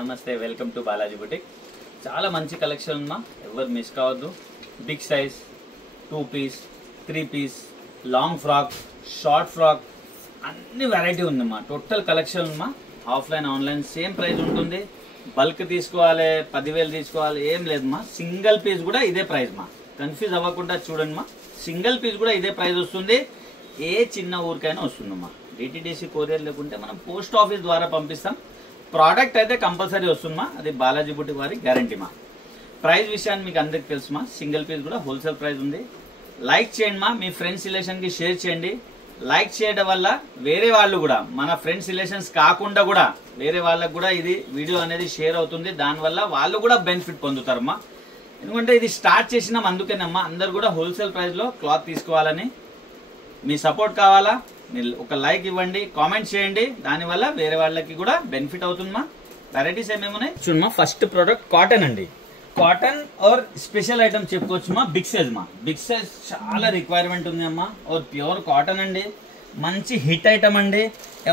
నమస్తే welcome to Balaji boutique. చాలా మంచి కలెక్షన్ ఉందా, ఎవరు మిస్ కావద్దు. Big size 2 piece 3 piece long frock short frock అన్ని వెరైటీ ఉందమ్మా. టోటల్ కలెక్షన్ ఉందమ్మా. ఆఫ్లైన్ ఆన్లైన్ సేమ్ ప్రైస్ ఉంటుంది. బల్క్ తీసుకోవాలి 10,000 తీసుకోవాలి ఏం లేదమ్మా. సింగిల్ పీస్ కూడా ఇదే ప్రైస్ మా, కన్ఫ్యూజ్ అవ్వకుండా చూడండి మా. సింగిల్ పీస్ కూడా ఇదే ప్రైస్ వస్తుంది. ఏ చిన్న ఊరికైనా వస్తుందమ్మా. డిటిడిసి కొరియర్ లేకుంటే మనం పోస్ట్ ఆఫీస్ ద్వారా పంపిస్తాం. ప్రోడక్ట్ అయితే కంపల్సరీ వస్తుందమ్మా. అది బాలాజీ బుటిక్ వారి గ్యారంటీ మా. ప్రైస్ విషయాన్ని మీకు అందరికి తెలుసుమా. సింగిల్ పీస్ కూడా హోల్సేల్ ప్రైస్ ఉంది. లైక్ చేయండి మా, మీ ఫ్రెండ్స్ రిలేషన్ కి షేర్ చేయండి. లైక్ చేయడం వల్ల వేరే వాళ్ళు కూడా, మన ఫ్రెండ్స్ రిలేషన్స్ కాకుండా కూడా వేరే వాళ్ళకు కూడా ఇది వీడియో అనేది షేర్ అవుతుంది. దానివల్ల వాళ్ళు కూడా బెనిఫిట్ పొందుతారమ్మా. ఎందుకంటే ఇది స్టార్ట్ చేసినాం అందుకేనమ్మా. అందరు కూడా హోల్సేల్ ప్రైస్ లో క్లాత్ తీసుకోవాలని. మీ సపోర్ట్ కావాలా, మీరు ఒక లైక్ ఇవ్వండి, కామెంట్ చేయండి. దానివల్ల వేరే వాళ్ళకి కూడా బెనిఫిట్ అవుతుందమ్మా. వెరైటీస్ ఏమేమి ఉన్నాయి చూడమ్మా. ఫస్ట్ ప్రోడక్ట్ కాటన్ అండి. కాటన్ और స్పెషల్ ఐటమ్ చెప్పుకోవచ్చు మా. బిగ్ సైజ్ మా. బిగ్ సైజ్ చాలా రిక్వైర్మెంట్ ఉంది అమ్మా. और ప్యూర్ కాటన్ అండి. మంచి హిట్ ఐటమ్ అండి.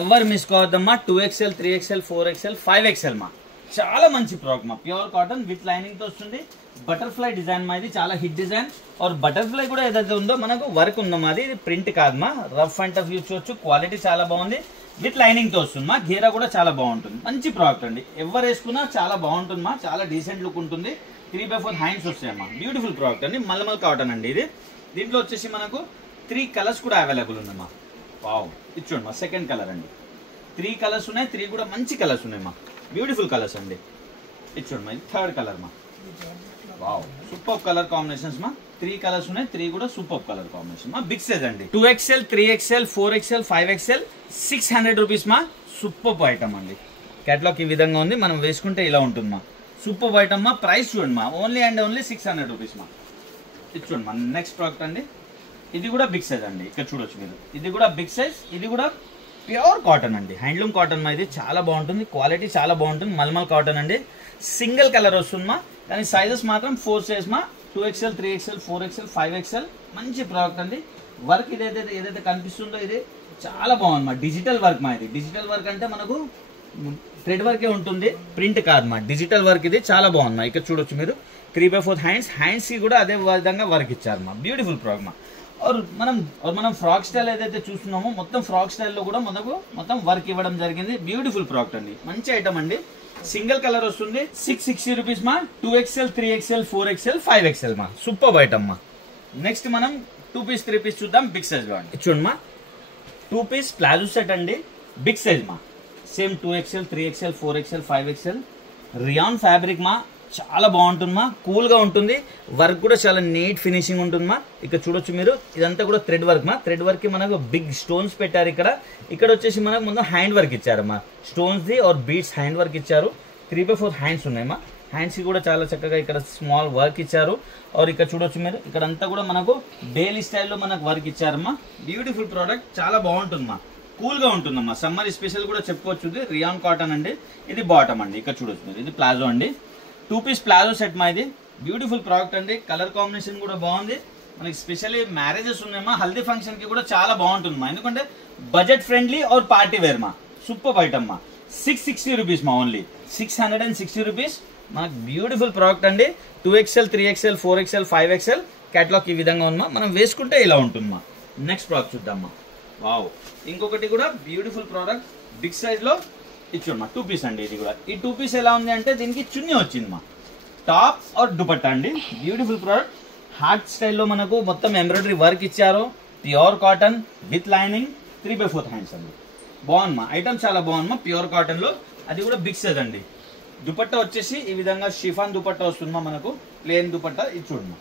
ఎవరు miss కావద్దమ్మా. 2XL 3XL 4XL 5XL మా. చాలా మంచి ప్రోడక్ట్ మా. ప్యూర్ కాటన్ విత్ లైనింగ్ తో వస్తుంది. బటర్ఫ్లై డిజైన్ మా. ఇది చాలా హిట్ డిజైన్. और బటర్ఫ్లై కూడా ఏదైతే ఉందో మనకు వర్క్ ఉందమ్మా. అది ప్రింట్ కాదమ్మా. రఫ్ అండ్ టఫ్ యూజ్ చేయొచ్చు. క్వాలిటీ చాలా బాగుంది. విత్ లైనింగ్ తో వస్తుంది మా. ఘేరా కూడా చాలా బాగుంటుంది. మంచి ప్రోడక్ట్ అండి. ఎవరు వేసుకున్నా చాలా బాగుంటుంది మా. చాలా డీసెంట్ లుక్ ఉంటుంది. 3/4 హ్యాండ్స్ వస్తాయమ్మా. బ్యూటిఫుల్ ప్రోడక్ట్ అండి. మల్మల్ కాటన్ అండి ఇది. దీంట్లో వచ్చేసి మనకు 3 కలర్స్ కూడా అవైలబుల్ ఉందమ్మా. వావ్, ఇది చూడండి మా. సెకండ్ కలర్ అండి. 3 కలర్స్ ఉన్నాయి. 3 కూడా మంచి కలర్స్ ఉన్నాయి మా. బ్యూటిఫుల్ కలర్స్ అండి. ఇది చూడండి మా. ఇది థర్డ్ కలర్ మా. వావ్, సూపర్ కలర్ కాంబినేషన్స్ మా. 3 కలర్స్ ఉన్నాయి. 3 కూడా సూపర్ కలర్ కాంబినేషన్ మా. బిగ్ సైజ్ అండి. 2XL 3XL 4XL 5XL 600 rupees మా. సూపర్ ఐటమ్ అండి. కేటలాగ్ ఈ విధంగా ఉంది. మనం వేసుకుంటే ఇలా ఉంటుంది మా. సూపర్ ఐటమ్ మా. ప్రైస్ చూడండి మా. ఓన్లీ అండ్ ఓన్లీ 600 రూపీస్ మా. ఇది చూడండి మా. నెక్స్ట్ ప్రోడక్ట్ అండి. ఇది కూడా బిగ్ సైజ్ అండి. ఇక్కడ చూడొచ్చు మీరు. ఇది కూడా బిగ్ సైజ్. ఇది కూడా ప్యూర్ కాటన్ అండి. హ్యాండ్లూమ్ కాటన్ మా. ఇది చాలా బాగుంటుంది. క్వాలిటీ చాలా బాగుంటుంది. మల్మల్ కాటన్ అండి. సింగిల్ కలర్ వస్తుంది మా. కానీ సైజెస్ మాత్రం 4 సైజ్ మా. 2XL 3XL 4XL 5XL. మంచి ప్రోడక్ట్ అండి. వర్క్ ఏదైతే కనిపిస్తుందో ఇది చాలా బాగుంది మా. డిజిటల్ వర్క్ మా. ఇది డిజిటల్ వర్క్ అంటే మనకు థ్రెడ్ వర్కే ఉంటుంది, ప్రింట్ కాదు మా. డిజిటల్ వర్క్ ఇది చాలా బాగుంది మా. ఇక్కడ చూడొచ్చు మీరు. 3/4 హ్యాండ్స్ కి కూడా అదే విధంగా వర్క్ ఇచ్చారు మా. బ్యూటిఫుల్ ప్రోడక్ట్ మా. మనం ఫ్రాక్ స్టైల్ ఏదైతే చూస్తున్నామో మొత్తం ఫ్రాక్ స్టైల్లో కూడా మనకు మొత్తం వర్క్ ఇవ్వడం జరిగింది. బ్యూటిఫుల్ ప్రోడక్ట్ అండి. మంచి ఐటమ్ అండి. సింగిల్ కలర్ వస్తుంది. 660 రూపీస్ మా. 2XL 3XL 4XL 5XL మా. సూపర్ ఐటమ్ మా. నెక్స్ట్ మనం 2 పీస్ 3 పీస్ చూద్దాం. బిగ్ సైజ్ లో అండి. చూడమ్మా. 2 పీస్ ప్లాజో సెట్ అండి. బిగ్ సైజ్ మా. Same 2XL 3XL 4XL 5XL. Rayon fabric మా. చాలా బాగుంటుంది మా. కూల్ గా ఉంటుంది. వర్క్ కూడా చాలా నీట్ ఫినిషింగ్ ఉంటుంది మా. ఇక్కడ చూడొచ్చు మీరు. ఇదంతా కూడా థ్రెడ్ వర్క్ మా. థ్రెడ్ వర్క్ కి మనకు బిగ్ స్టోన్స్ పెట్టారు ఇక్కడ. ఇక్కడ వచ్చేసి మనకు ముందు హ్యాండ్ వర్క్ ఇచ్చారు మా. స్టోన్స్ ది और బీడ్స్ హ్యాండ్ వర్క్ ఇచ్చారు. 3/4 హ్యాండ్స్ ఉన్నాయి మా. హ్యాండ్స్ కి కూడా చాలా చక్కగా ఇక్కడ స్మాల్ వర్క్ ఇచ్చారు. और ఇక్కడ చూడొచ్చు మీరు. ఇక్కడ అంతా కూడా మనకు డైలీ స్టైల్లో మనకు వర్క్ ఇచ్చారమ్మా. Beautiful product. చాలా బాగుంటుంది మా. కూల్ గా ఉంటుందమ్మా. సమ్మర్ స్పెషల్ కూడా చెప్పుకోవచ్చు. ఇది రియాన్ కాటన్ అండి. ఇది బాటమ్ అండి. ఇక్కడ చూడొచ్చు మీరు. ఇది ప్లాజో అండి. 2 పీస్ ప్లాజో సెట్ మా. ఇది బ్యూటిఫుల్ ప్రోడక్ట్ అండి. కలర్ కాంబినేషన్ కూడా బాగుంది. మనకి స్పెషల్లీ మ్యారేజెస్ ఉన్నాయమ్మా. హల్దీ ఫంక్షన్ కి కూడా చాలా బాగుంటుంది మా. ఎందుకంటే బడ్జెట్ ఫ్రెండ్లీ और పార్టీ వేర్ మా. సూపర్ ఐటమ్ మా. 660 రూపీస్ మా. Only 660 rupees. మనకు బ్యూటిఫుల్ ప్రోడక్ట్ అండి. 2XL 3XL 4XL 5XL. Catalogue ఈ విధంగా ఉందమ్మా. మనం వేసుకుంటే ఇలా ఉంటుంది మా. నెక్స్ట్ ప్రోడక్ట్ చూద్దామా. వావ్, ఇంకొకటి కూడా బ్యూటిఫుల్ ప్రోడక్ట్ బిగ్ సైజ్ లో ఇచ్చుమా. 2 పీస్ అండి. ఇది కూడా ఈ 2 పీస్ ఎలా ఉంది అంటే దీనికి చున్నీ వచ్చింది మా. టాప్ और దుపట్టా అండి. Beautiful product. హార్ట్ స్టైల్లో మనకు మొత్తం ఎంబ్రాయిడరీ వర్క్ ఇచ్చారు. Pure cotton with lining. 3/4 hands అండి. బాగుంది మా. ఐటమ్ చాలా బాగుంది మా. ప్యూర్ కాటన్ లో. అది కూడా బిగ్ సైజ్ అండి. దుపట్టా వచ్చేసి ఈ విధంగా షిఫాన్ దుపట్టా వస్తుందమ్మా. మనకు ప్లేన్ దుపట్టా. ఇది చూడమ్మా.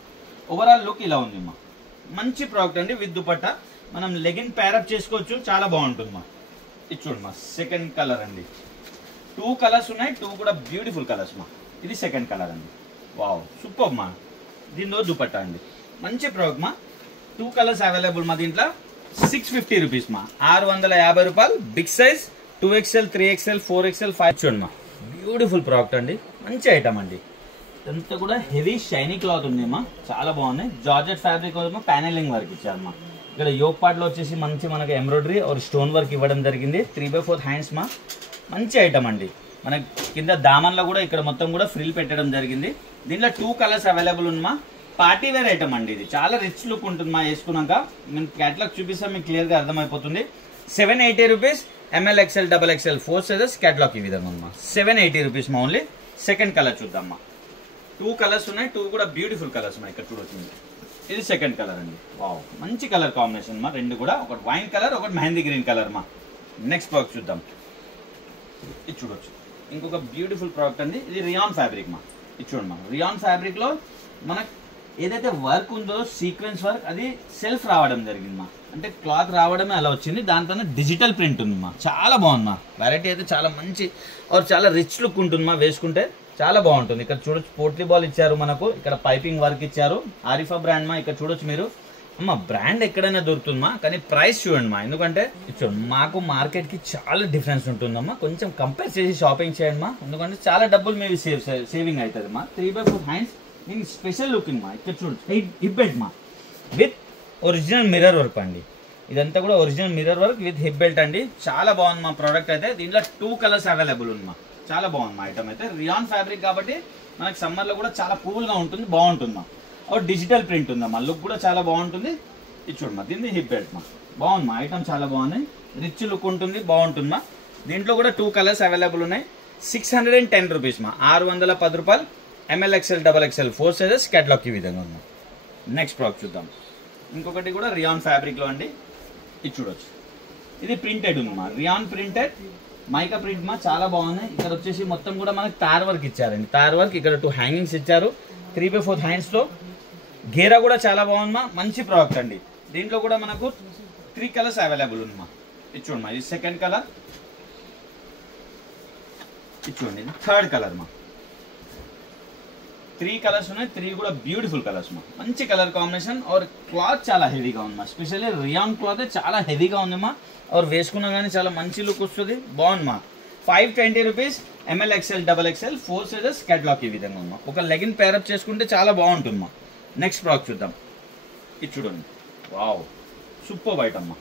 ఓవరాల్ లుక్ ఇలా ఉంది మా. మంచి ప్రోడక్ట్ అండి. విత్ దుపట్టా మనం లెగిన్ ప్యారప్ చేసుకోవచ్చు. చాలా బాగుంటుంది మా. ఇది చూడమ్మా. సెకండ్ కలర్ అండి. 2 కలర్స్ ఉన్నాయి. 2 కూడా బ్యూటిఫుల్ కలర్స్ మా. ఇది సెకండ్ కలర్ అండి. వావ్, సూపర్ మా. దీనిలో దుపట్టా అండి. మంచి ప్రోడక్ట్ మా. 2 కలర్స్ అవైలబుల్ మా. దీంట్లో 650 రూపీస్ మా. 650 రూపాయలు. Big size 2XL 3XL 4XL 5. చూడండి మా. బ్యూటిఫుల్ ప్రోడక్ట్ అండి. మంచి ఐటమ్ అండి. ఇదంతా కూడా హెవీ షైనీ క్లాత్ ఉంది మా. చాలా బాగున్నాయి. జార్జెట్ ఫ్యాబ్రిక్ ప్యానెలింగ్ వర్క్ ఇచ్చారు మా. ఇక్కడ యోక్ పార్ట్ లో వచ్చేసి మంచి మనకి ఎంబ్రాయిడరీ और స్టోన్ వర్క్ ఇవ్వడం జరిగింది. 3/4 హ్యాండ్స్ మా. మంచి ఐటమ్ అండి. మనకి కింద దామన్లో కూడా ఇక్కడ మొత్తం కూడా ఫ్రిల్ పెట్టడం జరిగింది. దీంట్లో 2 కలర్స్ అవైలబుల్ ఉందమ్మా. పార్టీ వేర్ ఐటమ్ అండి, ఇది చాలా రిచ్ లుక్ ఉంటుంది మా వేసుకున్నాక. నేను క్యాటలాగ్ చూపిస్తాం, మీకు క్లియర్ గా అర్థమైపోతుంది. 780 rupees, ML XL XXL 4 sizes. Catalogue ఈ విధంగా ఉందమ్మా. 780 రూపీస్ మా ఓన్లీ. సెకండ్ కలర్ చూద్దామా. 2 కలర్స్ ఉన్నాయి, 2 కూడా బ్యూటిఫుల్ కలర్స్ ఉన్నాయి. ఇక్కడ చూడొచ్చు, ఇది సెకండ్ కలర్ అండి. వావ్, మంచి కలర్ కాంబినేషన్ మా. రెండు కూడా, ఒకటి వైన్ కలర్, ఒకటి మెహందీ గ్రీన్ కలర్ మా. నెక్స్ట్ ప్రోడక్ట్ చూద్దాం. ఇది చూడొచ్చు, ఇంకొక బ్యూటిఫుల్ ప్రోడక్ట్ అండి. ఇది రియాన్ ఫ్యాబ్రిక్ మా. ఇది చూడండి మా, రియాన్ ఫ్యాబ్రిక్ లో మనకు ఏదైతే వర్క్ ఉందో సీక్వెన్స్ వర్క్, అది సెల్ఫ్ రావడం జరిగింది మా. అంటే క్లాత్ రావడమే అలా వచ్చింది, దాంతో డిజిటల్ ప్రింట్ ఉంది మా. చాలా బాగుంది మా. వెరైటీ అయితే చాలా మంచి చాలా రిచ్ లుక్ ఉంటుంది మా. వేసుకుంటే చాలా బాగుంటుంది. ఇక్కడ చూడొచ్చు, పోట్లీ బాల్ ఇచ్చారు మనకు, ఇక్కడ పైపింగ్ వర్క్ ఇచ్చారు. ఆరిఫా బ్రాండ్ మా. ఇక్కడ చూడొచ్చు మీరు. అమ్మ, బ్రాండ్ ఎక్కడైనా దొరుకుతుందమ్మా, కానీ ప్రైస్ చూడండి మా. ఎందుకంటే చూడండి, మాకు మార్కెట్ కి చాలా డిఫరెన్స్ ఉంటుందమ్మా. కొంచెం కంపేర్ చేసి షాపింగ్ చేయండి మా. ఎందుకంటే చాలా డబ్బులు మేబీ సేవింగ్ అవుతుంది మా. 3/4 హ్యాండ్స్, దీనికి స్పెషల్ లుకింగ్ మా. ఇక్కడ చూడండి, హిప్ బెల్ట్ మా, విత్ ఒరిజినల్ మిర్రర్ వర్క్ అండి. ఇదంతా కూడా original mirror work with hip belt అండి. చాలా బాగుంది మా ప్రోడక్ట్ అయితే. దీంట్లో 2 కలర్స్ అవైలబుల్ ఉంది మా. చాలా బాగుంది మా ఐటమ్ అయితే. రియాన్ ఫ్యాబ్రిక్ కాబట్టి మనకి సమ్మర్ లో కూడా చాలా కూల్ గా ఉంటుంది, బాగుంటుంది మా. డిజిటల్ ప్రింట్ ఉందమ్మా, లుక్ కూడా చాలా బాగుంటుంది. ఇది చూడమ్మా, దీన్ని హిప్ బెల్ట్ మా. బాగుంది మా ఐటమ్, చాలా బాగుంది. రిచ్ లుక్ ఉంటుంది, బాగుంటుంది మా. దీంట్లో కూడా 2 కలర్స్ అవైలబుల్ ఉన్నాయి. 610 రూపీస్ మా. 610 రూపాయలు. ML XL XXL 4 sizes. Catalogue ఈ విధంగా ఉంది. నెక్స్ట్ ప్రోడక్ట్ చూద్దాం. ఇంకొకటి కూడా రియాన్ ఫ్యాబ్రిక్ లో అండి. ఇది చూడొచ్చు, ఇది ప్రింటెడ్ ఉంది మా. రియాన్ ప్రింటెడ్ మైకా ప్రింట్ మా. చాలా బాగుంది. ఇక్కడ వచ్చేసి మొత్తం కూడా మనకి తార్ వర్క్ ఇచ్చారండి. తార్ వర్క్, ఇక్కడ 2 హ్యాంగింగ్స్ ఇచ్చారు. 3/4 హ్యాండ్స్ లో గేరా కూడా చాలా బాగుంది మా. మంచి ప్రోడక్ట్ అండి. దీంట్లో కూడా మనకు 3 కలర్స్ అవైలబుల్ ఉంది మా. ఇది చూడండి మా, ఇది సెకండ్ కలర్. ఇది చూడండి, ఇది థర్డ్ కలర్ మా. 3 కలర్స్ ఉన్నాయి, 3 కూడా బ్యూటిఫుల్ కలర్స్ మా. మంచి కలర్ కాంబినేషన్. క్లాత్ చాలా హెవీగా ఉంది మా. స్పెషల్లీ రియాన్ క్లాత్ చాలా హెవీగా ఉంది మా. వేసుకున్నా కానీ చాలా మంచి లుక్ వస్తుంది, బాగుంది మా. 520 rupees. ML XL XXL 4 sizes. Catalogue ఈ విధంగా ఉంది మా. ఒక లెగిన్ పేరప్ చేసుకుంటే చాలా బాగుంటుంది మా. నెక్స్ట్ ప్రోడక్ట్ చూద్దాం. ఇది చూడండి, వావ్, సూపర్ ఐటమ్ మా.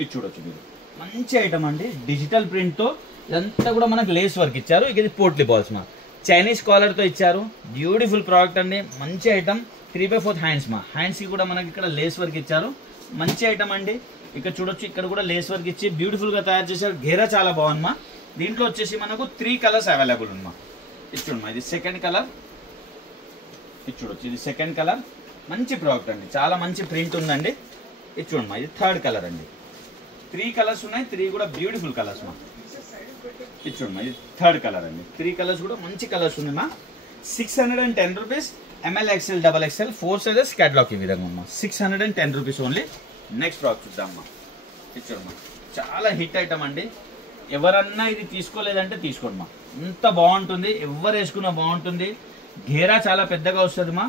ఇది చూడొచ్చు మీరు, మంచి ఐటమ్ అండి. డిజిటల్ ప్రింట్ తో ఇదంతా కూడా మనకు లేస్ వర్క్ ఇచ్చారు. ఇది పోట్లీ బాల్స్ మా. చైనీస్ కాలర్ తో ఇచ్చారు. బ్యూటిఫుల్ ప్రోడక్ట్ అండి, మంచి ఐటమ్. 3/4 హ్యాండ్స్ మా. హ్యాండ్స్ కి కూడా మనకి ఇక్కడ లేస్ వర్క్ ఇచ్చారు. మంచి ఐటమ్ అండి. ఇక్కడ చూడొచ్చు, ఇక్కడ కూడా లేస్ వర్క్ ఇచ్చి బ్యూటిఫుల్ గా తయారు చేశారు. గేరా చాలా బాగుంది మా. దీంట్లో వచ్చేసి మనకు 3 కలర్స్ అవైలబుల్ ఉంది మా. ఇది చూడమ్మా, ఇది సెకండ్ కలర్. ఇది చూడొచ్చు, ఇది సెకండ్ కలర్. మంచి ప్రోడక్ట్ అండి, చాలా మంచి ప్రింట్ ఉందండి. ఇది చూడమ్మా, ఇది థర్డ్ కలర్ అండి. 3 కలర్స్ ఉన్నాయి, 3 కూడా బ్యూటిఫుల్ కలర్స్ మా. ఇది చూడమ్మా, ఇది థర్డ్ కలర్ అండి. 3 కలర్స్ కూడా మంచి కలర్స్ ఉంది మా. 610 rupees. ML XL XXL 4 sizes. Catalogue ఈ విధంగా ఉందమ్మా. 610 రూపీస్ ఓన్లీ. నెక్స్ట్ ప్రోడక్ట్ చూద్దామమ్మా. ఇది చూడమ్మా, చాలా హిట్ ఐటమ్ అండి. ఎవరన్నా ఇది తీసుకోలేదంటే తీసుకోండి మా. అంత బాగుంటుంది, ఎవరు వేసుకున్నా బాగుంటుంది. గేరా చాలా పెద్దగా వస్తుంది మా.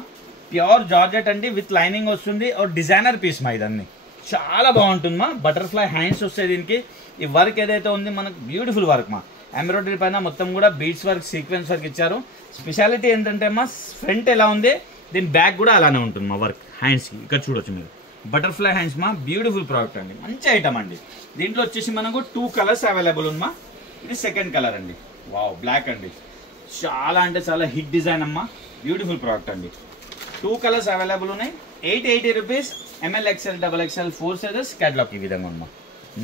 ప్యూర్ జార్జెట్ అండి, విత్ లైనింగ్ వస్తుంది. డిజైనర్ పీస్ మా. ఇదన్నీ చాలా బాగుంటుంది మా. బటర్ఫ్లై హ్యాండ్స్ వస్తాయి దీనికి. ఈ వర్క్ ఏదైతే ఉంది మనకు బ్యూటిఫుల్ వర్క్ మా. ఎంబ్రాయిడరీ పైన మొత్తం కూడా బీడ్స్ వర్క్, సీక్వెన్స్ వర్క్ ఇచ్చారు. స్పెషాలిటీ ఏంటంటే మా, ఫ్రంట్ ఎలా ఉంది, దీని బ్యాక్ కూడా అలానే ఉంటుంది మా వర్క్ హ్యాండ్స్కి. ఇక్కడ చూడొచ్చు మీరు, బటర్ఫ్లై హ్యాండ్స్ మా. బ్యూటిఫుల్ ప్రోడక్ట్ అండి, మంచి ఐటమ్ అండి. దీంట్లో వచ్చేసి మనకు 2 కలర్స్ అవైలబుల్ ఉంది మా. ఇది సెకండ్ కలర్ అండి. వావ్, బ్లాక్ అండి. చాలా అంటే చాలా హిట్ డిజైన్ అమ్మా. బ్యూటిఫుల్ ప్రోడక్ట్ అండి. 2 కలర్స్ అవైలబుల్ ఉన్నాయి. 880 rupees. ML XL XXL 4 sizes. Catalogue ఈ విధంగా ఉందమ్మా.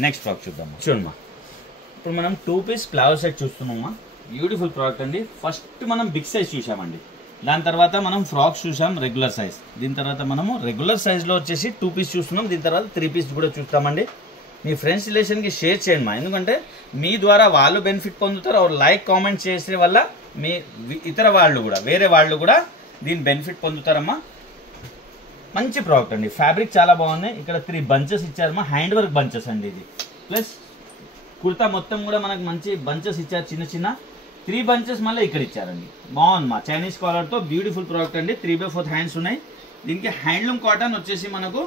నెక్స్ట్ ప్రోడక్ట్ చూద్దామా. చూడమ్మా, ఇప్పుడు మనం 2 పీస్ ప్లావో సెట్ చూస్తున్నామా. బ్యూటిఫుల్ ప్రోడక్ట్ అండి. ఫస్ట్ మనం బిగ్ సైజ్ చూసామండి, దాని తర్వాత మనం ఫ్రాక్స్ చూసాం రెగ్యులర్ సైజ్. దీని తర్వాత మనము రెగ్యులర్ సైజ్లో వచ్చేసి 2 పీస్ చూస్తున్నాం. దీని తర్వాత 3 పీస్ కూడా చూస్తామండి. మీ ఫ్రెండ్స్ రిలేషన్కి షేర్ చేయండి మా. ఎందుకంటే మీ ద్వారా వాళ్ళు బెనిఫిట్ పొందుతారు. లైక్ కామెంట్ చేసే వల్ల మీ ఇతర వాళ్ళు కూడా, వేరే వాళ్ళు కూడా దీని బెనిఫిట్ పొందుతారమ్మా. మంచి ప్రోడక్ట్ అండి. ఫ్యాబ్రిక్ చాలా బాగుంది. ఇక్కడ 3 బంచెస్ ఇచ్చారమ్మా. హ్యాండ్ వర్క్ బంచెస్ అండి ఇది. ప్లస్ కుర్తా మొత్తం కూడా మనకు మంచి బంచెస్ ఇచ్చారు, చిన్న చిన్న 3 బంచెస్ మళ్ళీ ఇక్కడ ఇచ్చారండి. బాగుంది మా. చైనీస్ కాలర్తో బ్యూటిఫుల్ ప్రోడక్ట్ అండి. 3/4 హ్యాండ్స్ ఉన్నాయి. దీనికి హ్యాండ్లూమ్ కాటన్ వచ్చేసి మనకు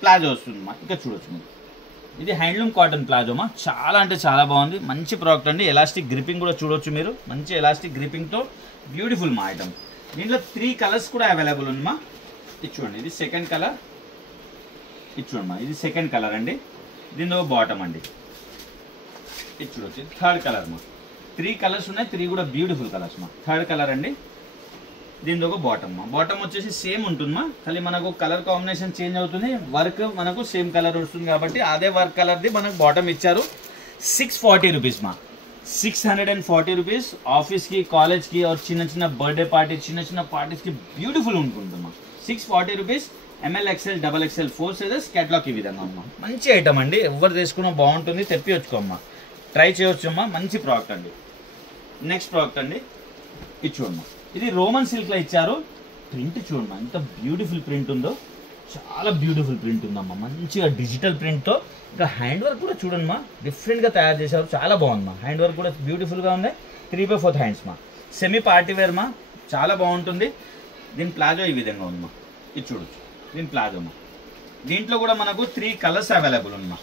ప్లాజో వస్తుంది మా. ఇక్కడ చూడొచ్చు మీరు, ఇది హ్యాండ్లూమ్ కాటన్ ప్లాజో మా. చాలా అంటే చాలా బాగుంది. మంచి ప్రోడక్ట్ అండి. ఎలాస్టిక్ గ్రిపింగ్ కూడా చూడొచ్చు మీరు. మంచి ఎలాస్టిక్ గ్రిపింగ్తో బ్యూటిఫుల్ మా ఐటమ్. దీంట్లో 3 కలర్స్ కూడా అవైలబుల్ ఉంది మా. ఇది చూడండి, ఇది సెకండ్ కలర్. ఇది చూడండి మా, ఇది సెకండ్ కలర్ అండి. దీనిలో బాటమ్ అండి. ఇది చూడొచ్చు, ఇది థర్డ్ కలర్ మా. 3 కలర్స్ ఉన్నాయి, 3 కూడా బ్యూటిఫుల్ కలర్స్ మా. థర్డ్ కలర్ అండి, దీనిలో ఒక బాటమ్ మా. బాటమ్ వచ్చేసి సేమ్ ఉంటుందమ్మా, కానీ మనకు కలర్ కాంబినేషన్ చేంజ్ అవుతుంది, వర్క్ మనకు సేమ్ కలర్ వస్తుంది కాబట్టి అదే వర్క్ కలర్ది మనకు బాటమ్ ఇచ్చారు. 640 రూపీస్ మా. 640 రూపీస్. ఆఫీస్కి, కాలేజ్కి और చిన్న చిన్న బర్త్డే పార్టీ, చిన్న చిన్న పార్టీస్కి బ్యూటిఫుల్ ఉంటుందమ్మా. 640 rupees. ML XL XXL 4 sizes. Catalogue ఈ విధంగా అమ్మా. మంచి ఐటమ్ అండి, ఎవరు తీసుకున్నా బాగుంటుంది, తెప్పియొచ్చు అమ్మా, ట్రై చేయొచ్చు అమ్మా. మంచి ప్రోడక్ట్ అండి. నెక్స్ట్ ప్రోడక్ట్ అండి, ఇది చూడమ్మా. ఇది రోమన్ సిల్క్లో ఇచ్చారు. ప్రింట్ చూడమ్మా ఎంత బ్యూటిఫుల్ ప్రింట్ ఉందో, చాలా బ్యూటిఫుల్ ప్రింట్ ఉందమ్మా, మంచిగా డిజిటల్ ప్రింట్తో. ఇంకా హ్యాండ్ వర్క్ కూడా చూడమ్మా, డిఫరెంట్గా తయారు చేశారు, చాలా బాగుందమ్మా. హ్యాండ్ వర్క్ కూడా బ్యూటిఫుల్గా ఉంది. 3/4 హ్యాండ్స్ మా. సెమీ పార్టీ వేర్ మా, చాలా బాగుంటుంది. దీని ప్లాజో ఈ విధంగా ఉందమ్మా, ఇది చూడొచ్చు. దీని ప్లాజో మా. దీంట్లో కూడా మనకు 3 కలర్స్ అవైలబుల్ ఉందమ్మా.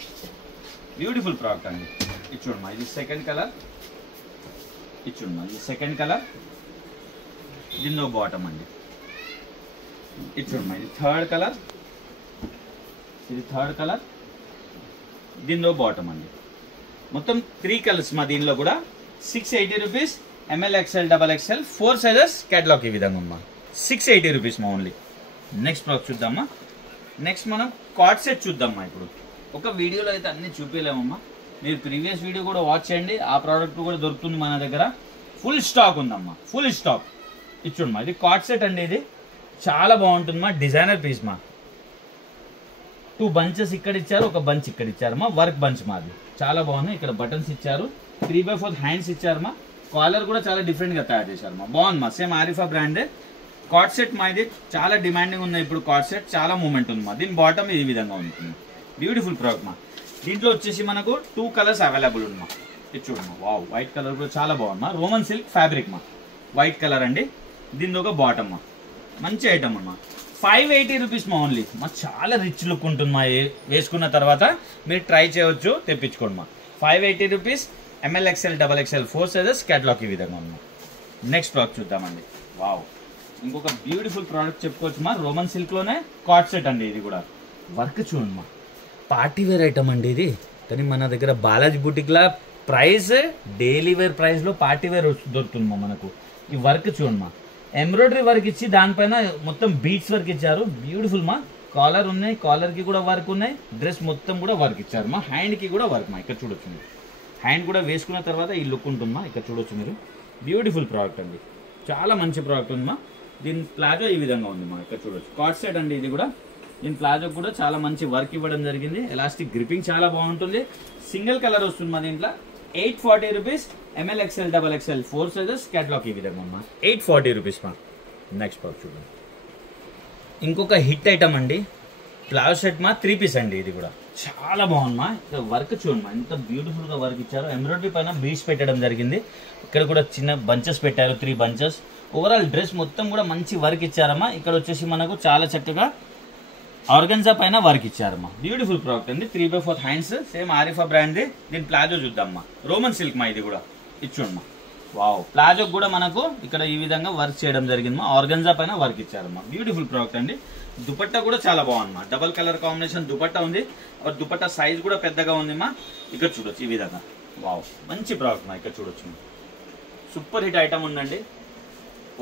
బ్యూటిఫుల్ ప్రోడక్ట్ అండి. ఇది చూడమ్మా, ఇది సెకండ్ కలర్. ఇది చూడమ్మా, ఇది సెకండ్ కలర్. దీనిలో బాటమ్ అండి. ఇది చూడమ్మా, ఇది థర్డ్ కలర్. ఇది థర్డ్ కలర్. దీనిలో బాటమ్ అండి. మొత్తం 3 కలర్స్ మా. దీనిలో కూడా 680 rupees. ML XL XXL 4 sizes. Catalogue ఈ విధంగా అమ్మా. 680 రూపీస్ మా ఓన్లీ. నెక్స్ట్ ప్రోడక్ట్ చూద్దామా. నెక్స్ట్ మనం కార్డ్ సెట్ చూద్దామా. ఇప్పుడు ఒక వీడియోలో అయితే అన్ని చూపించలేమమ్మా, మీరు ప్రీవియస్ వీడియో కూడా వాచ్ చేయండి, ఆ ప్రోడక్ట్ కూడా దొరుకుతుంది మన దగ్గర. ఫుల్ స్టాక్ ఉందమ్మా, ఫుల్ స్టాక్. ఇది చూడమ్మా, ఇది కార్డ్ సెట్ అండి. ఇది చాలా బాగుంటుందమ్మా, డిజైనర్ పీస్ మా. 2 బంచెస్ ఇక్కడ ఇచ్చారు, ఒక బంచ్ ఇక్కడ ఇచ్చారమ్మా. వర్క్ బంచ్ మాది, చాలా బాగుంది. ఇక్కడ బటన్స్ ఇచ్చారు, 3/4 హ్యాండ్స్ ఇచ్చారమ్మా. కాలర్ కూడా చాలా డిఫరెంట్గా తయారు చేశారమ్మా, బాగుందమ్మా. సేమ్ ఆరిఫా బ్రాండే. కార్డ్ సెట్ మా, ఇది చాలా డిమాండింగ్ ఉంది ఇప్పుడు. కార్డ్ సెట్ చాలా మూమెంట్ ఉంది మా. దీని బాటమ్ ఈ విధంగా ఉంటుంది. బ్యూటిఫుల్ ప్రోడక్ట్ మా. దీంట్లో వచ్చేసి మనకు 2 కలర్స్ అవైలబుల్ ఉందమ్మా. ఇది చూడమ్మా, వావ్, వైట్ కలర్ కూడా చాలా బాగుందమ్మా. రోమన్ సిల్క్ ఫ్యాబ్రిక్ మా, వైట్ కలర్ అండి. దీని ఒక బాటమ్ మా. మంచి ఐటమ్ అమ్మా. 580 రూపీస్ మా ఓన్లీ మా. చాలా రిచ్ లుక్ ఉంటుంది మా. వేసుకున్న తర్వాత మీరు ట్రై చేయవచ్చు, తెప్పించుకోండి మా. 580 rupees. ML XL XXL 4 sizes. Catalogue ఈ విధంగా ఉంది. నెక్స్ట్ ప్రోడక్ట్ చూద్దామండి. వావ్, ఇంకొక బ్యూటిఫుల్ ప్రోడక్ట్ చెప్పుకోవచ్చు మా. రోమన్ సిల్క్లోనే కార్డ్ సెట్ అండి. ఇది కూడా వర్క్ చూడండి మా, పార్టీ వేర్ ఐటమ్ అండి ఇది. కానీ మన దగ్గర బాలాజీ బుటిక్లా ప్రైస్ డైలీ వేర్ ప్రైస్లో పార్టీ వేర్ దొరుకుతుంది మా మనకు. ఈ వర్క్ చూడండి మా, ఎంబ్రాయిడరీ వర్క్ ఇచ్చి దానిపైన మొత్తం బీట్స్ వర్క్ ఇచ్చారు. బ్యూటిఫుల్ మా. కాలర్ ఉన్నాయి, కాలర్కి కూడా వర్క్ ఉన్నాయి. డ్రెస్ మొత్తం కూడా వర్క్ ఇచ్చారు మా. హ్యాండ్కి కూడా వర్క్ మా. ఇక్కడ చూడొచ్చు మీరు, హ్యాండ్ కూడా వేసుకున్న తర్వాత ఈ లుక్ ఉంటుందమ్మా. ఇక్కడ చూడొచ్చు మీరు. బ్యూటిఫుల్ ప్రోడక్ట్ అండి, చాలా మంచి ప్రోడక్ట్ ఉందమ్మా. దీని ప్లాజో ఈ విధంగా ఉంది మా. ఇక్కడ చూడొచ్చు, కార్డ్ సెట్ అండి ఇది కూడా. దీని ప్లాజో కూడా చాలా మంచి వర్క్ ఇవ్వడం జరిగింది. ఎలాస్టిక్ గ్రిప్పింగ్ చాలా బాగుంటుంది. సింగిల్ కలర్ వస్తుంది మా. దీంట్లో 840 rupees. ML XL XXL 4 sizes. Catalogue ఈ విధంగా అమ్మా. 840 రూపీస్ మా. నెక్స్ట్ ప్రోడక్ట్ చూడండి, ఇంకొక హిట్ ఐటమ్ అండి. ప్లాజో సెట్ మా, 3 పీస్ అండి. ఇది కూడా చాలా బాగుందమ్మా. ఇక్కడ వర్క్ చూడమ్మా, ఎంత బ్యూటిఫుల్గా వర్క్ ఇచ్చారు. ఎంబ్రాయిడరీ పైన బీడ్స్ పెట్టడం జరిగింది. ఇక్కడ కూడా చిన్న బంచెస్ పెట్టారు, 3 బంచెస్. ఓవరాల్ డ్రెస్ మొత్తం కూడా మంచి వర్క్ ఇచ్చారమ్మా. ఇక్కడ వచ్చేసి మనకు చాలా చక్కగా ఆర్గన్జా పైన వర్క్ ఇచ్చారమ్మా. బ్యూటిఫుల్ ప్రోడక్ట్ అండి. 3/4 హ్యాండ్స్. Same Arifa brand. దీని ప్లాజో చూద్దామ్మా. రోమన్ సిల్క్ మా. ఇది కూడా ఇచ్చుడమ్మా. వావ్, ప్లాజో కూడా మనకు ఇక్కడ ఈ విధంగా వర్క్ చేయడం జరిగిందమ్మా. ఆర్గన్జా పైన వర్క్ ఇచ్చారమ్మా. బ్యూటిఫుల్ ప్రోడక్ట్ అండి. దుపట్టా కూడా చాలా బాగుందమ్మా. డబల్ కలర్ కాంబినేషన్ దుపట్టా ఉంది. దుపట్టా సైజ్ కూడా పెద్దగా ఉందమ్మా. ఇక్కడ చూడొచ్చు ఈ విధంగా. వావ్, మంచి ప్రోడక్ట్ మా. ఇక్కడ చూడొచ్చు, సూపర్ హిట్ ఐటమ్ ఉందండి.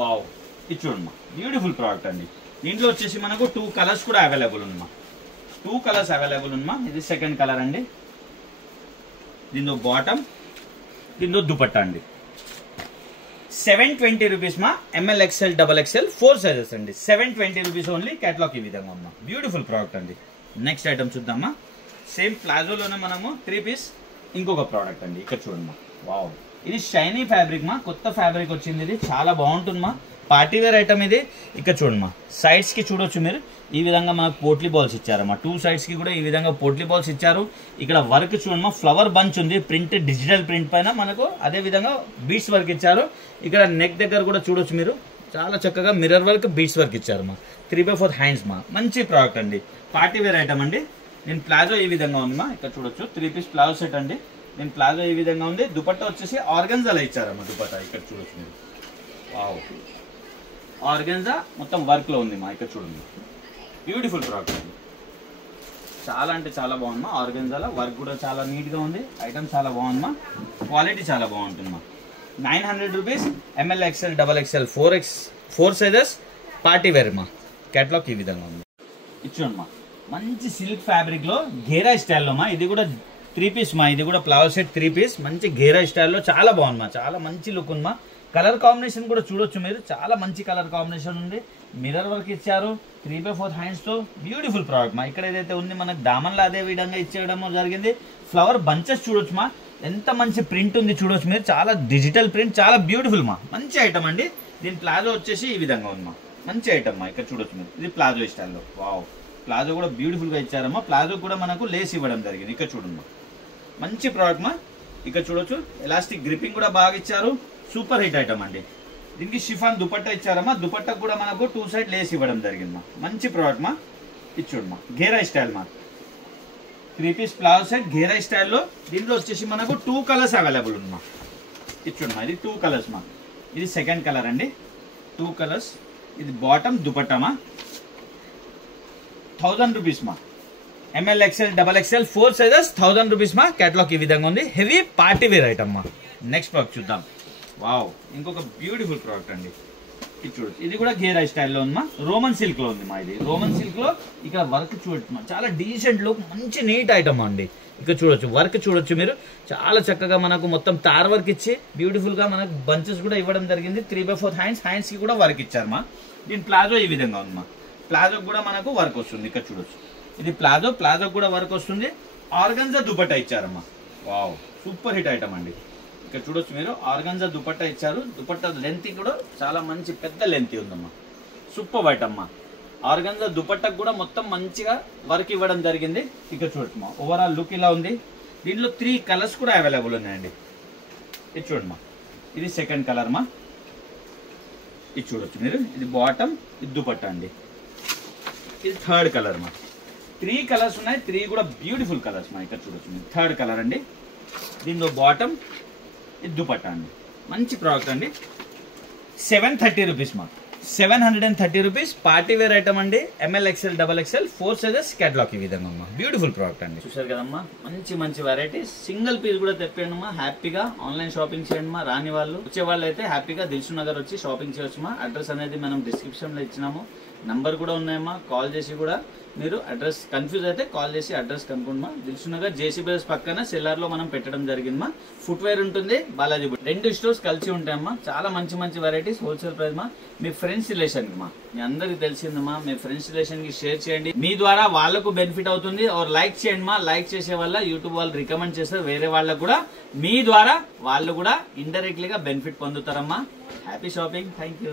వావ్, ఇది చూడమ్మా, బ్యూటిఫుల్ ప్రోడక్ట్ అండి. దీంట్లో వచ్చేసి మనకు 2 కలర్స్ కూడా అవైలబుల్ ఉందమ్మా. 2 కలర్స్ అవైలబుల్ ఉందమ్మా. ఇది సెకండ్ కలర్ అండి. దీంతో బాటమ్, దీంతో దుపట్టా అండి. 720 రూపీస్ మా. ML XL XXL 4 సైజెస్ అండి. 720 రూపీస్ ఓన్లీ. కేటలాగ్ ఈ విధంగా ఉందమ్మా. బ్యూటిఫుల్ ప్రోడక్ట్ అండి. నెక్స్ట్ ఐటమ్ చూద్దామా. సేమ్ ప్లాజోలోనే మనము 3 పీస్ ఇంకొక ప్రోడక్ట్ అండి. ఇక్కడ చూడమ్మా. వావ్, ఇది షైనీ ఫ్యాబ్రిక్ మా. కొత్త ఫ్యాబ్రిక్ వచ్చింది. ఇది చాలా బాగుంటుంది మా. పార్టీ వేర్ ఐటమ్ ఇది. ఇక్కడ చూడమ్మా, సైడ్స్ కి చూడొచ్చు మీరు. ఈ విధంగా మనకు పోట్లీ బాల్స్ ఇచ్చారమ్మా. 2 సైడ్స్ కి కూడా ఈ విధంగా పోట్లీ బాల్స్ ఇచ్చారు. ఇక్కడ వర్క్ చూడమ్మా, ఫ్లవర్ బంచ్ ఉంది. ప్రింట్ డిజిటల్ ప్రింట్ పైన మనకు అదే విధంగా బీట్స్ వర్క్ ఇచ్చారు. ఇక్కడ నెక్ దగ్గర కూడా చూడొచ్చు మీరు, చాలా చక్కగా మిర్రర్ వర్క్ బీట్స్ వర్క్ ఇచ్చారమ్మా. 3/4 హ్యాండ్స్ మా. మంచి ప్రోడక్ట్ అండి. పార్టీ వేర్ ఐటమ్ అండి. దీని ప్లాజో ఈ విధంగా ఉందమ్మా. ఇక్కడ చూడొచ్చు, 3 పీస్ ప్లాజో సెట్ అండి. దీని ప్లాజో ఈ విధంగా ఉంది. దుపట్టా వచ్చేసి ఆర్గన్జాలో ఇచ్చారమ్మా. దుపట్టా ఇక్కడ చూడొచ్చు మీరు. వావ్, ఆర్గన్జా మొత్తం వర్క్ లో ఉంది మా. ఇక్కడ చూడండి, బ్యూటిఫుల్ ప్రోడక్ట్ అండి. చాలా అంటే చాలా బాగుందమ్మా. ఆర్గన్జాలో వర్క్ కూడా చాలా నీట్ గా ఉంది. ఐటమ్ చాలా బాగుందమ్మా. క్వాలిటీ చాలా బాగుంటుందమ్మా. 900 rupees. M L X L double X L 4 sizes party wear మా. కేటలాగ్ ఈ విధంగా ఉంది. ఇచ్చోమ్మా మంచి సిల్క్ ఫ్యాబ్రిక్ లో ఘేరా స్టైల్లో మా. ఇది కూడా 3 పీస్ మా. ఇది కూడా ప్లావో సెట్ 3 పీస్ మంచి ఘేరా స్టైల్లో చాలా బాగుంది మా. చాలా మంచి లుక్ ఉంది మా. కలర్ కాంబినేషన్ కూడా చూడొచ్చు మీరు, చాలా మంచి కలర్ కాంబినేషన్ ఉంది. మిర్రర్ వర్క్ ఇచ్చారు 3/4 హ్యాండ్స్ తో. బ్యూటిఫుల్ ప్రోడక్ట్ మా. ఇక్కడ ఏదైతే ఉంది మనకు దామన్లో అదే విధంగా ఇచ్చేయడం జరిగింది. ఫ్లవర్ బంచెస్ చూడొచ్చు మా, ఎంత మంచి ప్రింట్ ఉంది చూడొచ్చు మీరు. చాలా డిజిటల్ ప్రింట్, చాలా బ్యూటిఫుల్ మా. మంచి ఐటమ్ అండి. దీని ప్లాజో వచ్చేసి ఈ విధంగా ఉంది మా. మంచి ఐటమ్ మా. ఇక్కడ చూడొచ్చు మీరు, ఇది ప్లాజో స్టైల్లో. వావ్, ప్లాజో కూడా బ్యూటిఫుల్ గా ఇచ్చారమ్మా. ప్లాజో కూడా మనకు లేస్ ఇవ్వడం జరిగింది. ఇక్కడ చూడమ్మా మంచి ప్రోడక్ట్ మా. ఇక్కడ చూడొచ్చు ఎలాస్టిక్ గ్రిప్పింగ్ కూడా బాగా ఇచ్చారు. సూపర్ హిట్ ఐటమ్ అండి. దీనికి షిఫాన్ దుపట్టా ఇచ్చారమ్మా. దుపట్టాకు కూడా మనకు 2 సైడ్ లేస్ ఇవ్వడం జరిగింది మా. మంచి ప్రోడక్ట్ మా. ఇది చూడమ్మా ఘేరా స్టైల్ మా. 3 పీస్ ప్లాజో సెట్ ఘేరా స్టైల్లో. దీంట్లో వచ్చేసి మనకు 2 కలర్స్ అవైలబుల్ ఉంది మా. ఇది చూడమ్మా, ఇది 2 కలర్స్ మా. ఇది సెకండ్ కలర్ అండి. 2 కలర్స్. ఇది బాటమ్ దుపట్టా మా. 1000 రూపీస్ మా. ML X L double X L 4 sizes 1000 rupees మా. కేటలాగ్ ఈ విధంగా ఉంది. హెవీ పార్టీ వేర్ ఐటమ్ మా. నెక్స్ట్ ప్రోడక్ట్ చూద్దాం. వావ్, ఇంకొక బ్యూటిఫుల్ ప్రోడక్ట్ అండి. ఇది చూడొచ్చు, ఇది కూడా ఘేరా స్టైల్లో ఉంది మా. రోమన్ సిల్క్ లో ఉంది మా. ఇది రోమన్ సిల్క్ లో ఇక్కడ వర్క్ చూడొచ్చు మా. చాలా డీసెంట్ లుక్, మంచి నీట్ ఐటమ్ అండి. ఇక్కడ చూడొచ్చు వర్క్ చూడొచ్చు మీరు. చాలా చక్కగా మనకు మొత్తం తార్ వర్క్ ఇచ్చి బ్యూటిఫుల్ గా మనకు బంచెస్ కూడా ఇవ్వడం జరిగింది. 3/4 హ్యాండ్స్ కి కూడా వర్క్ ఇచ్చారు మా. దీని ప్లాజో ఈ విధంగా ఉంది మా. ప్లాజో కూడా మనకు వర్క్ వస్తుంది. ఇక్కడ చూడొచ్చు, ఇది ప్లాజో కూడా వర్క్ వస్తుంది. ఆర్గన్జా దుపట్టా ఇచ్చారమ్మా. వావ్, సూపర్ హిట్ ఐటమ్ అండి. ఇక్కడ చూడొచ్చు మీరు, ఆర్గన్జా దుపట్టా ఇచ్చారు. దుపట్టా లెంత్ కూడా చాలా మంచి పెద్ద లెంత్ ఉందమ్మా. సూపర్ ఐటమ్ మా. ఆర్గన్జా దుపట్టాకు కూడా మొత్తం మంచిగా వర్క్ ఇవ్వడం జరిగింది. ఇక్కడ చూడొచ్చు మా, ఓవరాల్ లుక్ ఇలా ఉంది. దీంట్లో 3 కలర్స్ కూడా అవైలబుల్ ఉన్నాయండి. ఇది చూడమ్మా, ఇది సెకండ్ కలర్ మా. ఇది చూడొచ్చు మీరు, ఇది బాటమ్, ఇది దుపట్టా అండి. ఇది థర్డ్ కలర్ మా. 3 కలర్స్ ఉన్నాయి. 3 కూడా బ్యూటిఫుల్ కలర్స్ మా. ఇక్కడ చూడొచ్చు మీరు, థర్డ్ కలర్ అండి. దీనిలో బాటమ్, ఇది దుపట్టా అండి. మంచి ప్రోడక్ట్ అండి. 730 రూపీస్ మా. 730 రూపీస్ పార్టీ వేర్ ఐటమ్ అండి. M L X L double X L 4 sizes. Catalogue ఈ విధంగా అమ్మా. బ్యూటిఫుల్ ప్రోడక్ట్ అండి. చూసారు కదమ్మా, మంచి వెరైటీస్. సింగిల్ పీస్ కూడా తెప్పండి అమ్మా. హ్యాపీగా ఆన్లైన్ షాపింగ్ చేయండి మా. రాని వాళ్ళు, వచ్చే వాళ్ళు అయితే హ్యాపీగా దిల్సు నగర్ వచ్చి షాపింగ్ చేయొచ్చు మా. అడ్రస్ అనేది మనం డిస్క్రిప్షన్ లో ఇచ్చినాము. నంబర్ కూడా ఉన్నాయమ్మా. కాల్ చేసి కూడా మీరు అడ్రస్ కన్ఫ్యూజ్ అయితే కాల్ చేసి అడ్రస్ కనుక్కోండి. దిల్సు నగర్ జేసీ బ్రదర్స్ పక్కన సెల్లార్ లో మనం పెట్టడం జరిగింది మా. ఫుట్వేర్ ఉంటుంది, బాలాజీ బుట్ 2 స్టోర్స్ కలిసి ఉంటాయమ్మా. చాలా మంచి వెరైటీస్ హోల్సేల్ ప్రైస్ మా. మీ ఫ్రెండ్స్ రిలేషన్ కి మా, మీ అందరికి తెలిసిందమ్మా. మీ ఫ్రెండ్స్ రిలేషన్ కి షేర్ చేయండి. మీ ద్వారా వాళ్ళకు బెనిఫిట్ అవుతుంది. ఆర్ లైక్ చేయండి మా. లైక్ చేసే వల్ల యూట్యూబ్ వాళ్ళు రికమెండ్ చేస్తారు వేరే వాళ్ళకు కూడా. మీ ద్వారా వాళ్ళు కూడా ఇండైరెక్ట్లీగా బెనిఫిట్ పొందుతారమ్మా. Happy shopping. Thank you.